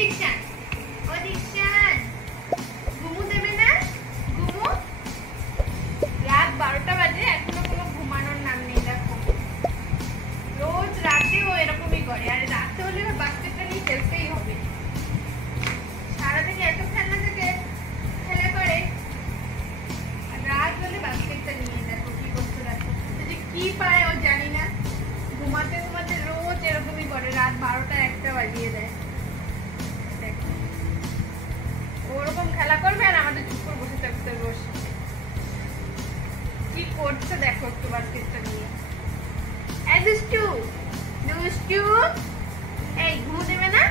দীক্ষান, ও দীক্ষান, ঘুমু দেবে না? ঘুমু। রাত 12টা বাজে, এখনো কোনো ঘুমানোর নাম নেই। দেখো রোজ রাতে ও এরকমই করে, আর রাতে হলে বাস্কেটটা নিয়ে খেলতেই হবে। সারাদিন এত খেলনা থেকে খেলা করে, আর রাত হলে বাস্কেটটা নিয়ে। দেখো কি করছে, দেখো যদি কি পায় ও জানি না। ঘুমাতে ঘুমাতে রোজ এরকমই করে, রাত 12টা 1টা বাজিয়ে দেয়। দেখো ওরকম খেলা করবে আর আমাদের চুপ করে বসে থাকতে বসে কি করছে দেখো একটু বাস্কেটটা নিয়ে। এই দুষ্টু দুষ্টু, এই ঘুমো দেবে না?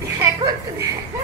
দেখো একটু দেখো।